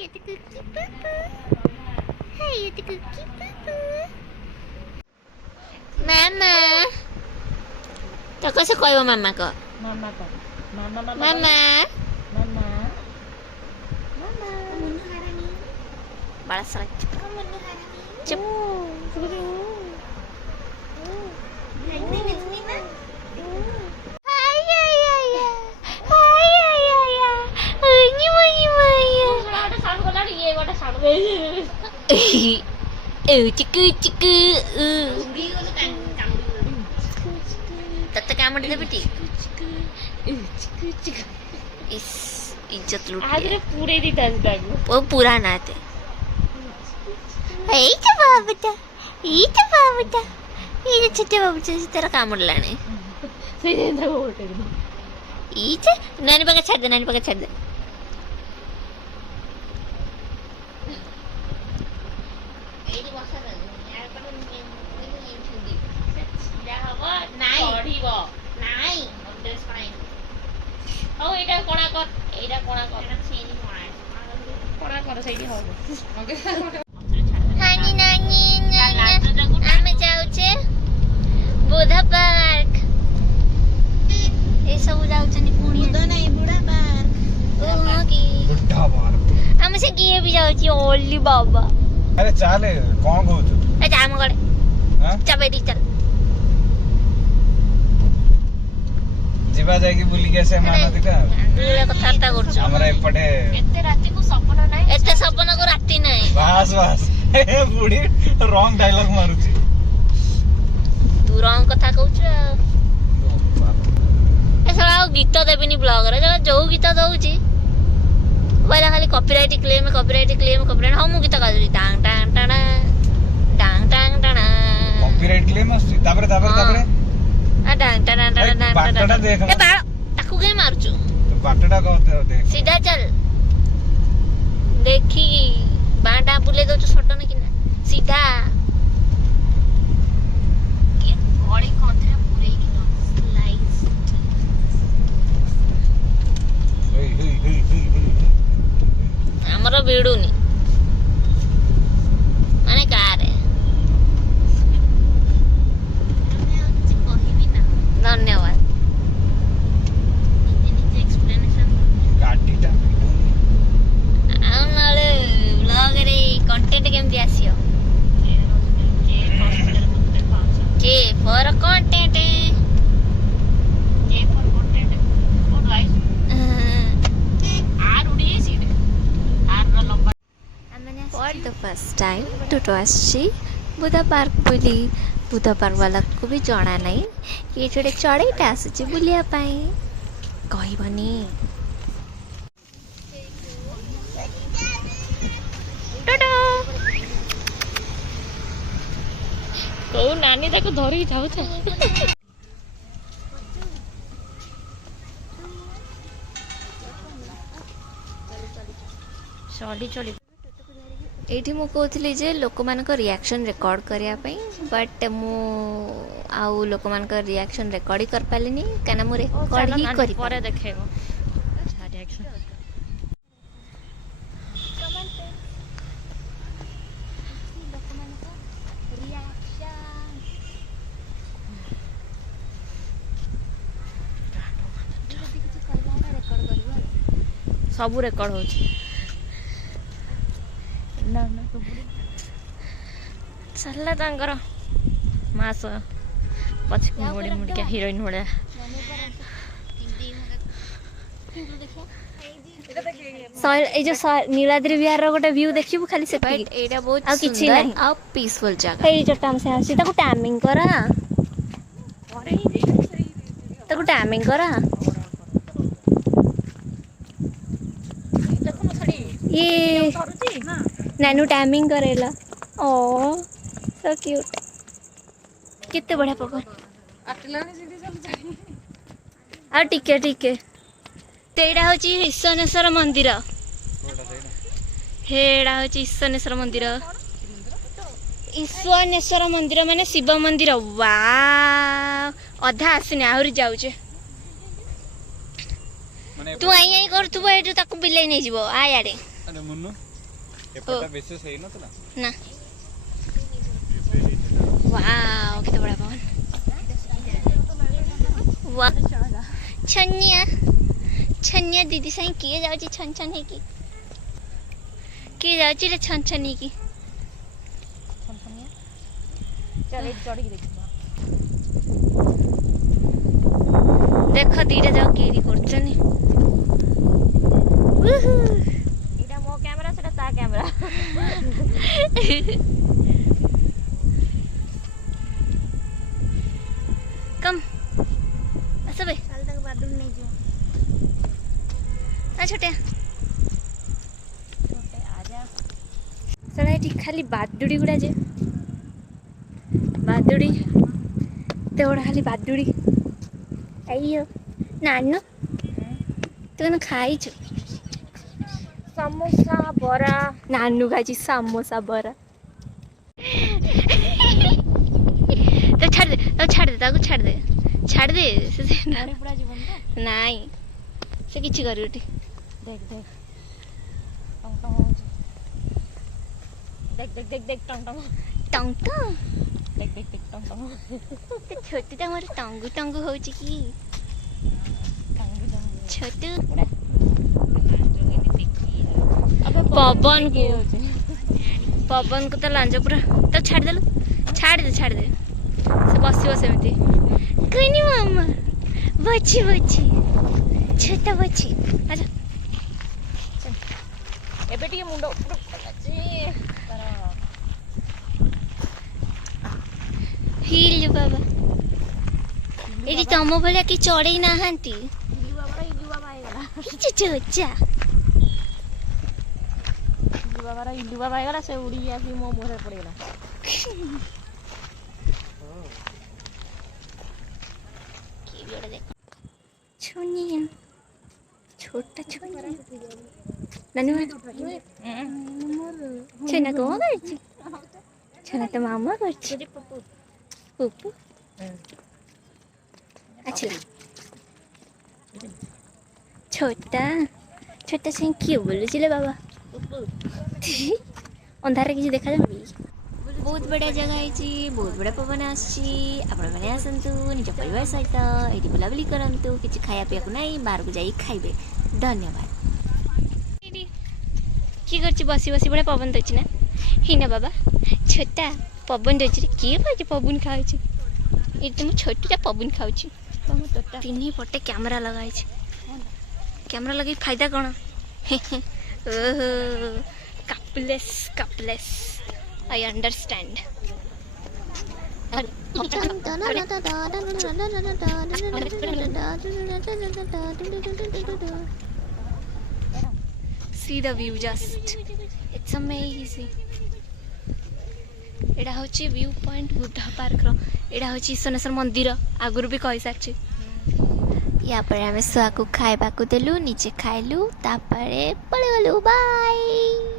Hey, the cookie poo poo. Hey, the cookie poo poo. Mama. Tak kau suka mama kau? Mama kau. Mama. Mama. Mama. Balas saja. Cep. Ciku. Tata kamu di betul. Is इज्जत लूट आदरे पूरे दी तजदागु वो पूरा ना थे ये तो बाबूटा ये छोटे बाबूटा इस तरह काम उड़लाने सही नहीं था वो उठे ये तो नानी पका छाड़ दे Oh, এটা কোনা কর এটা কোনা কর এটা সেনি কোনা কর সেইটি হবে ওকে নানি আমি যাউছে বুধা পার্ক এই সব যাউছনি পুଣି বুধা নাই বুড়া পার্ক ओ की बुढ़ा पार्क हम से किए भी जाउची ओली बाबा अरे चाले कौन कहू तू अच्छा हम गड़े हां चबेटी चल जीवा जाएगी बुली कैसे मानती का बुला कथाता करछु हमरा एपटे एते राती को सपन नाही एते सपन को राती नाही बस ए बुढ़ी रॉन्ग डायलॉग मारुची तू रंग कथा कहछु ए साला गीत देबिनी ब्लॉग रे जो गीत दउची वाला खाली कॉपीराइट क्लेम हां मु गीत गाजुरी टांग टाणा कॉपीराइट क्लेम आसी तापरे बाटटा देख ए बाळ ताकू के मारछु बाटटा को देख सीधा चल देखी बाटा बुले दो छोटो न किना सीधा ये घोड़ी कंथरा पुरे कि न स्लाइस हमरो बिडुनी माने कार है धन्यवाद गाडीटा आउनाले ब्लॉग रे कंटेंट केमती आसियो के फॉर कंटेंट ओ गाइस आर उडी सीट आर रो लंबा फॉर द फर्स्ट टाइम टू आसी बुधा पार्क बुली बुधा पार्क वाला को भी जाना नहीं ये जोड़े चढ़ेटा आसुची बुलिया पाई कहबनी टोटो को नानी ताको धरि जाउ छ चली एठी मु कहूली जे लोक मान रिएक्शन रिकॉर्ड करिया पई बट मु आउ लोक मान रिएक्शन रिकॉर्ड कर पालिनी काना मु रिकॉर्ड ही करी परे देखेबो अच्छा रिएक्शन सब रेकर्ड हो चलला तांकर मास पछ मुड़ी मुड़ी क्या हीरोइन भड़िया नीलाद्री विहार गोटे व्यू देखिबु खाली से एटा बहुत आ किछि नहीं आ पीसफुल जगह हे जटा से आसी ताको टाइमिंग करा ताको टाइमिंग करा ये नैनू टाइमिंग करेला ओ सो क्यूट कितने बढ़िया पकड़ आ टिके तेड़ा होची ईश्वरेश्वर मंदिर हेड़ा होची ईश्वरेश्वर मंदिर माने शिव मंदिर वाह अधा आसीने आहरी जाउचे तू आई कर तू एटू ताको बिलाई नै जीवो आ याडे अरे मुन्नु एपटा बेसी सही नतला ना वाओ कितना बड़ा पवन वाह छन्या छन्या दीदी साई किए जाउची छन छन है की जाउची रे छन छन है की चल एक चढ़ के देख दीटा जाओ केरी करछनी इटा मो कैमरा सेटा ता कैमरा कम ऐसा बे साल तक बाथरूम नहीं जो आ छोटे आजा सड़ा ठीक खाली बादुड़ी गुड़ा जे बादुड़ी तेवड़ा खाली बादुड़ी अयो नानो तू कन खाई छु समोसा बरा नानू खाई समोसा बरा तो छाड़ दे ताको छाड़ दे से पूरा जीवन तो नहीं से किछि करू उठी देख देख टंग टंग देख देख देख देख टंग टंग टंग टंग देख देख देख टंग टंग तो छोटी ता मोर टंगू टंगू होची की छोटू पवन को तो लांज पूरा तो छाड़ दे से बसिव सेमती कहीं मामा बची छोटा बची अच्छा चल एबे टिके मुंडो हिल बाबा एडी तम भलिया कि चढ़ई नाहांती इल्लू बाबा गला से उड़ी आसी मो मुहरे पड़ेला छोनिया छोटा छोनिया नानी छेना कौन करछि छेना तो मामा करछि पुप्पू अच्छा छोटा छोटा से किए बोलुछि ले बाबा अंधारे किसी देखा जाए बहुत बढ़िया जगह है बहुत बड़ा पवन आपने आसतु निज परिवार सहित ये बुलाबुली करूँ कि खाया पीया को नहीं बाहर को जाइए खाइबे धन्यवाद किए कर बसी बसी बड़े पवन दे ना हिना बाबा छोटा पवन दे किए पाचे पवन खाऊ ये तो मुझे छोटा पवन खाऊ तीन पटे कैमरा लगाई कैमरा लगे फायदा कौन ओहो कपलेस I understand. See the view just. It's amazing. एडा होची व्यू पॉइंट बुद्धा पार्क रो एडा होची सनेश्वर मंदिर आगुरु भी कहि सारछि या पर हमें सुआ को खाइबा को देलु नीचे खाइलु तापरे पळे गलु बाय।